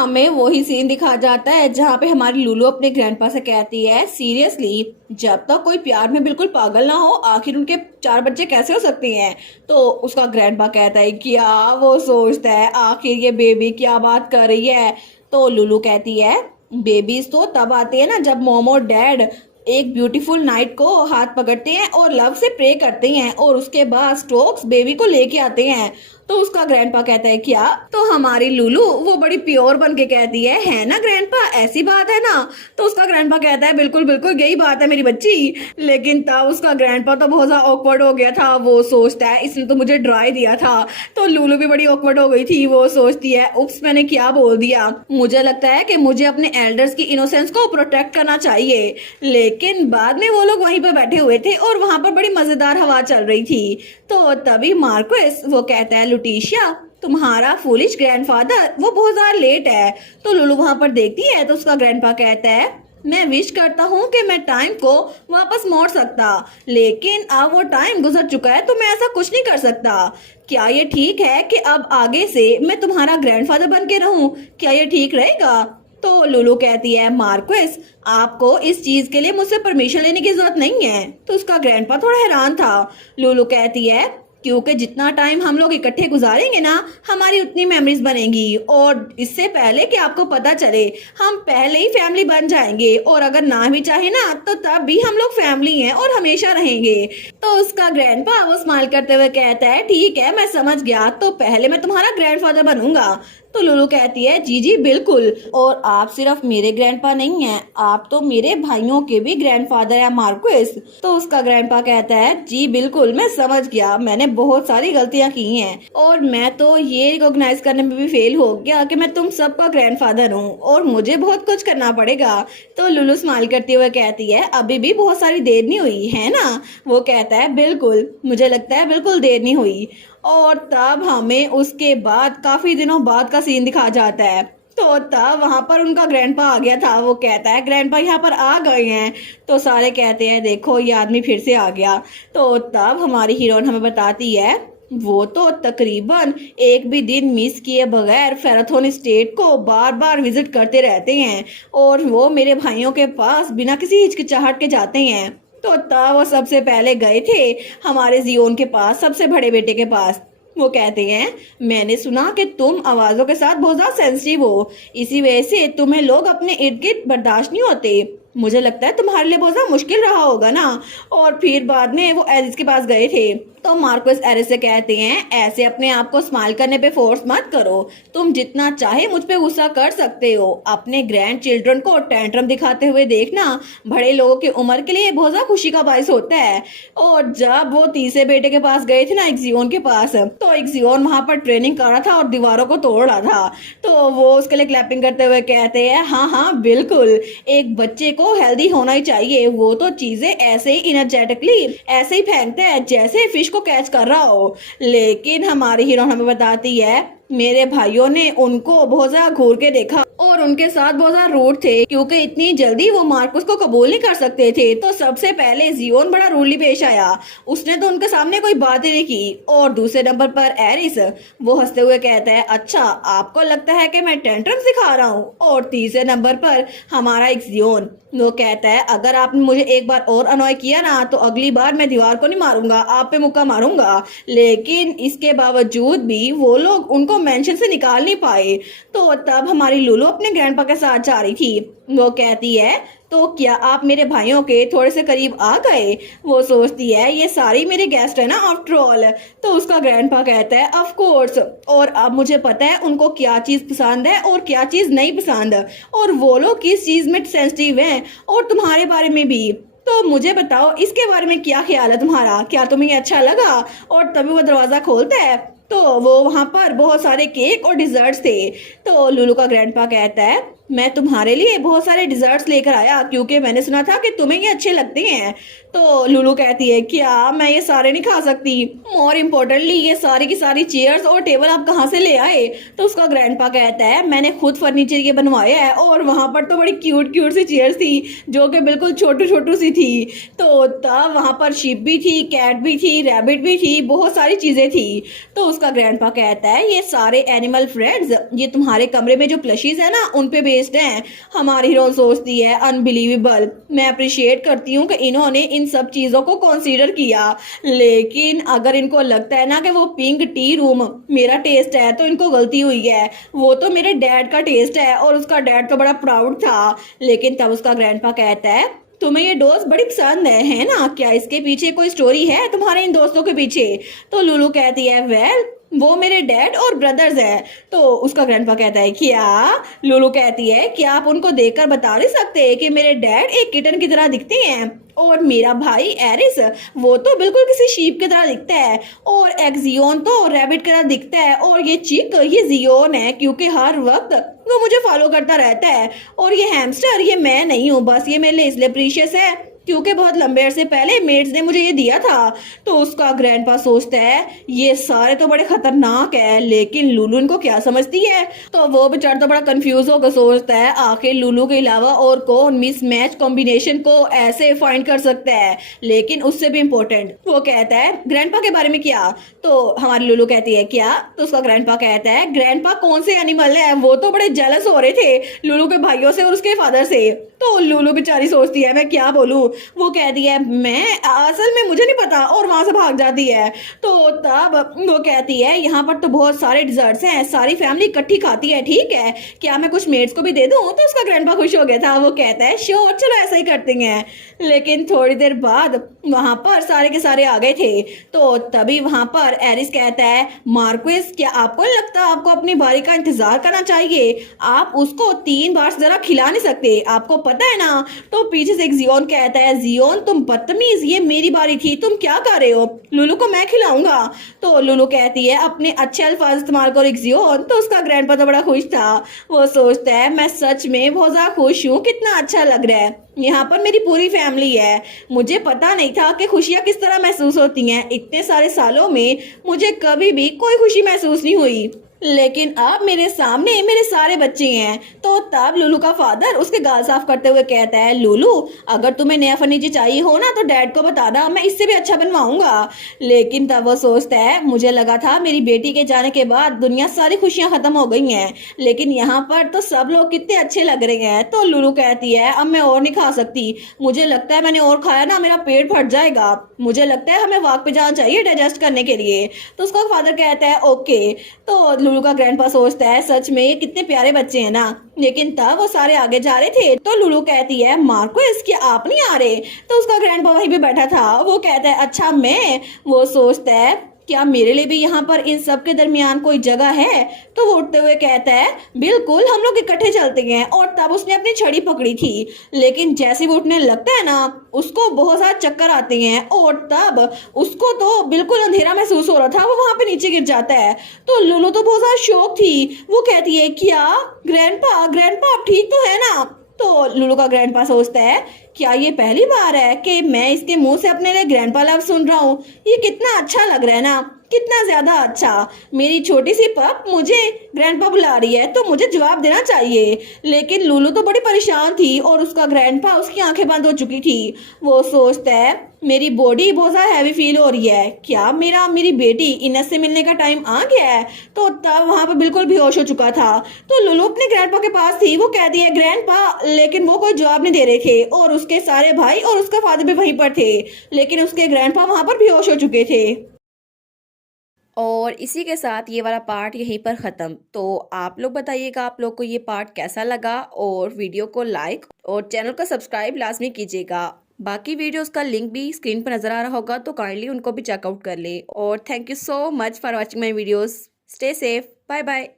हमें वही सीन दिखा जाता है जहाँ पे हमारी लूलू अपने ग्रैंडपा से कहती है, सीरियसली जब तक कोई प्यार में बिल्कुल पागल ना हो आखिर उनके 4 बच्चे कैसे हो सकते हैं। तो उसका ग्रैंडपा कहता है क्या वो सोचता है आखिर ये बेबी क्या बात कर रही है। तो लूलू कहती है बेबीज तो तब आते हैं ना जब मॉम और डैड एक ब्यूटीफुल नाइट को हाथ पकड़ते हैं और लव से प्रे करते हैं और उसके बाद स्टोक्स बेबी को लेके आते हैं। तो उसका ग्रैंडपा कहता है क्या। तो हमारी लूलू वो बड़ी प्योर बन के कहती है ना ग्रैंडपा ऐसी बात है ना। तो उसका ग्रैंडपा कहता है बिल्कुल बिल्कुल यही बात है मेरी बच्ची। लेकिन तब उसका ग्रैंडपा तो बहुत ज्यादा ऑकवर्ड हो गया था। वो सोचता है इसने तो मुझे ड्राई दिया था। तो लूलू भी बड़ी ऑकवर्ड हो गई थी। वो सोचती है उप्स मैंने क्या बोल दिया। मुझे लगता है कि मुझे अपने एल्डर्स की इनोसेंस को प्रोटेक्ट करना चाहिए। लेकिन बाद में वो लोग वहीं पर बैठे हुए थे और वहां पर बड़ी मजेदार हवा चल रही थी। तो तभी मार्क्वेस वो कहता है लुटिशिया तुम्हारा फूलिश ग्रैंडफादर वो बहुत ज्यादा लेट है। तो लुलू वहां पर देखती है तो उसका ग्रैंडपा कहता है मैं विश करता हूँ कि मैं टाइम को वापस मोड़ सकता, लेकिन अब वो टाइम गुजर चुका है तो मैं ऐसा कुछ नहीं कर सकता। क्या ये ठीक है कि अब आगे से मैं तुम्हारा ग्रैंडफादर बन के रहूं? क्या ये ठीक रहेगा? तो लुलू कहती है मार्क्वेस आपको इस चीज के लिए मुझसे परमिशन लेने की जरूरत नहीं है। तो उसका ग्रैंडपा थोड़ा हैरान था। लुलू कहती है क्योंकि जितना टाइम हम लोग इकट्ठे गुजारेंगे ना हमारी उतनी मेमोरीज बनेंगी और इससे पहले कि आपको पता चले हम पहले ही फैमिली बन जाएंगे और अगर ना भी चाहे ना तो तब भी हम लोग फैमिली हैं और हमेशा रहेंगे। तो उसका ग्रैंडपा वो स्माइल करते हुए कहता है ठीक है मैं समझ गया, तो पहले मैं तुम्हारा ग्रैंडफादर बनूंगा। तो लुलू कहती है जी जी बिल्कुल, और आप सिर्फ मेरे ग्रैंडपा नहीं हैं, आप तो मेरे भाइयों के भी ग्रैंडफादर है मार्क्वेस। तो उसका ग्रैंडपा कहता है जी बिल्कुल मैं समझ गया, मैंने बहुत सारी गलतियां की हैं और मैं तो ये रिकॉग्नाइज करने में भी फेल हो गया कि मैं तुम सबका ग्रैंडफादर हूँ और मुझे बहुत कुछ करना पड़ेगा। तो लुलू स्माइल करते हुए कहती है अभी भी बहुत सारी देर नहीं हुई है ना। वो कहता है बिल्कुल मुझे लगता है बिल्कुल देर नहीं हुई। और तब हमें उसके बाद काफी दिनों बाद का सीन दिखा जाता है। तो तब वहां पर उनका ग्रैंडपा आ गया था। वो कहता है ग्रैंडपा यहाँ पर आ गए हैं। तो सारे कहते हैं देखो ये आदमी फिर से आ गया। तो तब हमारी हीरोइन हमें बताती है वो तो तकरीबन एक भी दिन मिस किए बगैर फेराथन स्टेट को बार बार विजिट करते रहते हैं और वो मेरे भाइयों के पास बिना किसी हिचकिचाहट के जाते हैं। तो तब वो सबसे पहले गए थे हमारे जियोन के पास, सबसे बड़े बेटे के पास। वो कहते हैं मैंने सुना कि तुम आवाजों के साथ बहुत ज्यादा सेंसिटिव हो, इसी वजह से तुम्हें लोग अपने इर्द गिर्द बर्दाश्त नहीं होते। मुझे लगता है तुम्हारे लिए बहुत ज्यादा मुश्किल रहा होगा ना। और फिर बाद में वो एरिस के पास गए थे। तो मार्क्वेस एरिस से कहते हैं ऐसे अपने आप को स्माइल करने पे फोर्स मत करो, तुम जितना चाहे मुझ पे गुस्सा कर सकते हो, अपने ग्रैंड चिल्ड्रन को टेंट्रम दिखाते हुए देखना बड़े लोगों की उम्र के लिए बहुत ज्यादा खुशी का बायस होता है। और जब वो तीसरे बेटे के पास गए थे ना इक्सियोन के पास, तो इक्सियोन वहां पर ट्रेनिंग कर रहा था और दीवारों को तोड़ रहा था। तो वो उसके लिए क्लैपिंग करते हुए कहते हैं हाँ हाँ बिल्कुल, एक बच्चे को हेल्दी होना ही चाहिए, वो तो चीजें ऐसे ही इनर्जेटिकली ऐसे ही फेंकते हैं जैसे फिश को कैच कर रहा हो। लेकिन हमारी हीरोइन हमें बताती है मेरे भाइयों ने उनको बहुत ज्यादा घूर के देखा और उनके साथ बहुत ज्यादा रूड थे क्योंकि इतनी जल्दी वो मार्क्वेस को कबूल नहीं कर सकते थे। तो सबसे पहले जियोन बड़ा रूडली पेश आया, उसने तो उनके सामने कोई बात ही नहीं की। और दूसरे नंबर पर एरिस, वो हंसते हुए कहता है अच्छा आपको लगता है कि मैं टेंट्रम सिखा रहा हूँ। और तीसरे नंबर पर हमारा इक्सियोन, वो कहता है अगर आपने मुझे एक बार और अनॉय किया ना तो अगली बार मैं दीवार को नहीं मारूंगा, आप पे मुक्का मारूंगा। लेकिन इसके बावजूद भी वो लोग उनको मेंशन से निकाल नहीं पाए। तो तब हमारी लुलू अपने ग्रैंडपा के साथ जा रही थी। वो कहती है तो क्या आप मेरे भाइयों के थोड़े से करीब आ गए? वो सोचती है ये सारी मेरे गेस्ट है ना आफ्टर ऑल। तो उसका ग्रैंडपा कहता है ऑफ कोर्स, और अब मुझे पता है उनको क्या चीज पसंद है और क्या चीज नहीं पसंद और वो लोग किस चीज में सेंसिटिव हैं और तुम्हारे बारे में भी। तो मुझे बताओ इसके बारे में क्या ख्याल है तुम्हारा, क्या तुम्हें अच्छा लगा? और तभी वो दरवाजा खोलता है तो वो वहां पर बहुत सारे केक और डिजर्ट्स थे। तो लुलू का ग्रैंडपा कहता है मैं तुम्हारे लिए बहुत सारे डिजर्ट्स लेकर आया क्योंकि मैंने सुना था कि तुम्हें ये अच्छे लगते हैं। तो लुलू कहती है क्या मैं ये सारे नहीं खा सकती, मोर इम्पोर्टेंटली ये सारी की सारी चेयर्स और टेबल आप कहाँ से ले आए। तो उसका ग्रैंडपा कहता है मैंने खुद फर्नीचर ये बनवाया है, और वहां पर तो बड़ी क्यूट क्यूट सी चेयर्स थी जो कि बिल्कुल छोटू छोटू सी थी। तो तब वहां पर शिप भी थी, कैट भी थी, रैबिट भी थी, बहुत सारी चीजें थी। तो उसका ग्रैंडपा कहता है ये सारे एनिमल फ्रेंड्स ये तुम्हारे कमरे में जो प्लशीज है ना उन पे बेस्ड हैं। हमारी हीरोइन सोचती है अनबिलीवेबल, मैं अप्रिशिएट करती हूँ कि इन्होंने इन सब चीजों को कंसीडर किया, लेकिन अगर इनको लगता है ना कि वो पिंक टी रूम मेरा टेस्ट है तो इनको गलती हुई है। वो तो मेरे डैड का टेस्ट है और उसका डैड तो बड़ा प्राउड था। लेकिन तब उसका ग्रैंडपा कहता है तुम्हें ये डोज बड़ी पसंद है ना, क्या इसके पीछे कोई स्टोरी है तुम्हारे इन दोस्तों के पीछे। तो लुलू कहती है वेल वो मेरे डैड और ब्रदर्स है। तो उसका ग्रैंडपा कहता है क्या। लुलू कहती है क्या आप उनको देखकर बता नहीं सकते कि मेरे डैड एक किटन की तरह दिखते हैं और मेरा भाई एरिस वो तो बिल्कुल किसी शीप की तरह दिखता है, और एक्जियोन तो रैबिट की तरह दिखता है, और ये चिक ये जियोन है क्योंकि हर वक्त वो मुझे फॉलो करता रहता है, और ये हैमस्टर ये मैं नहीं हूँ, बस ये मेरे लिए इसलिए प्रीशियस है क्योंकि बहुत लंबे अरसे पहले मेड्स ने मुझे ये दिया था। तो उसका ग्रैंडपा सोचता है ये सारे तो बड़े खतरनाक है, लेकिन लुलू इनको क्या समझती है। तो वो बेचारा तो बड़ा कंफ्यूज होकर सोचता है आखिर लुलू के अलावा और कौन मिस मैच कॉम्बिनेशन को ऐसे फाइंड कर सकता है। लेकिन उससे भी इम्पोर्टेंट वो कहता है ग्रैंडपा के बारे में क्या। तो हमारी लुलू कहती है क्या। तो उसका ग्रैंडपा कहता है ग्रैंडपा कौन से एनिमल है, वो तो बड़े जेलस हो रहे थे लुलू के भाइयों से और उसके फादर से। तो लुलू बेचारी सोचती है मैं क्या बोलूं। वो कहती है मैं असल में मुझे नहीं पता, और वहां से भाग जाती है। तो तब वो कहती है यहाँ पर तो बहुत सारे डिजर्ट्स हैं, सारी फैमिली इकट्ठी खाती है, ठीक है क्या मैं कुछ मेट्स को भी दे दूं। तो उसका ग्रैंडपा खुश हो गया था, वो कहता है श्योर चलो ऐसा ही करते हैं। लेकिन थोड़ी देर बाद वहां पर सारे के सारे आ गए थे। तो तभी वहां पर एरिस कहता है मार्क्वेस क्या आपको नहीं लगता आपको अपनी बारी का इंतजार करना चाहिए, आप उसको 3 बार जरा खिला नहीं सकते, आपको पता है ना। तो पीछे से एक जियोन कहता है जियोन तुम बदतमीज ये मेरी बारी थी तुम क्या कर रहे हो, लुलू को मैं खिलाऊंगा। तो लुलू कहती है अपने अच्छे अल्फाज इस्तेमाल करो जियोन। तो उसका ग्रैंडपा तो बड़ा खुश था, वो सोचता है मैं सच में बहुत ज्यादा खुश हूँ, कितना अच्छा लग रहा है, यहाँ पर मेरी पूरी फैमिली है। मुझे पता नहीं था कि खुशियाँ किस तरह महसूस होती हैं, इतने सारे सालों में मुझे कभी भी कोई खुशी महसूस नहीं हुई, लेकिन अब मेरे सामने मेरे सारे बच्चे हैं। तो तब लुलू का फादर उसके गाल साफ करते हुए कहता है लुलू अगर तुम्हें नया फर्नीचर चाहिए हो ना तो डैड को बताना, मैं इससे भी अच्छा बनवाऊंगा। लेकिन तब वो सोचता है मुझे लगा था मेरी बेटी के जाने के बाद दुनिया सारी खुशियां खत्म हो गई हैं, लेकिन यहाँ पर तो सब लोग कितने अच्छे लग रहे हैं। तो लुलू कहती है अब मैं और नहीं खा सकती, मुझे लगता है मैंने और खाया ना मेरा पेट फट जाएगा, मुझे लगता है हमें वॉक पे जाना चाहिए डाइजेस्ट करने के लिए। तो उसका फादर कहता है ओके। तो लुलू का ग्रैंडपा सोचता है सच में ये कितने प्यारे बच्चे हैं ना। लेकिन तब वो सारे आगे जा रहे थे तो लुलू कहती है मार्कोस क्या आप नहीं आ रहे। तो उसका ग्रैंडपा वहीं पे बैठा था, वो कहता है अच्छा मैं। वो सोचता है क्या मेरे लिए भी यहाँ पर इन सब के दरमियान कोई जगह है। तो वो उठते हुए कहता है बिल्कुल हम लोग इकट्ठे चलते हैं। और तब उसने अपनी छड़ी पकड़ी थी, लेकिन जैसे वो उठने लगता है ना उसको बहुत सारे चक्कर आते हैं, और तब उसको तो बिल्कुल अंधेरा महसूस हो रहा था, वो वहां पे नीचे गिर जाता है। तो लुलू तो बहुत ज्यादा शौक थी, वो कहती है क्या ग्रैंडपा ग्रैंडपा आप ठीक तो है ना। तो लुलू का ग्रैंडपा सोचता है क्या ये पहली बार है कि मैं इसके मुंह से अपने लिए ग्रैंडपा लव सुन रहा हूँ, ये कितना अच्छा लग रहा है ना, कितना ज्यादा अच्छा। मेरी छोटी सी पप मुझे ग्रैंडपा बुला रही है तो मुझे जवाब देना चाहिए। लेकिन लुलू तो बड़ी परेशान थी और उसका ग्रैंडपा उसकी आंखें बंद हो चुकी थी। वो सोचता है मेरी बॉडी बहुत ज्यादा हैवी फील हो रही है, क्या मेरी बेटी इनस से मिलने का टाइम आ गया है। तो तब वहां पर बिल्कुल बेहोश हो चुका था। तो लुलू अपने ग्रैंडपा के पास थी, वो कहती है ग्रैंडपा, लेकिन वो कोई जवाब नहीं दे रहे थे, और उसके सारे भाई और उसका फादर भी वहीं पर थे, लेकिन उसके ग्रैंडपा वहां पर बेहोश हो चुके थे। और इसी के साथ ये वाला पार्ट यहीं पर ख़त्म। तो आप लोग बताइएगा आप लोग को ये पार्ट कैसा लगा, और वीडियो को लाइक और चैनल को सब्सक्राइब लाजमी कीजिएगा। बाकी वीडियोस का लिंक भी स्क्रीन पर नज़र आ रहा होगा, तो काइंडली उनको भी चेकआउट कर ले। और thank you so much for watching my videos. Stay safe, bye bye.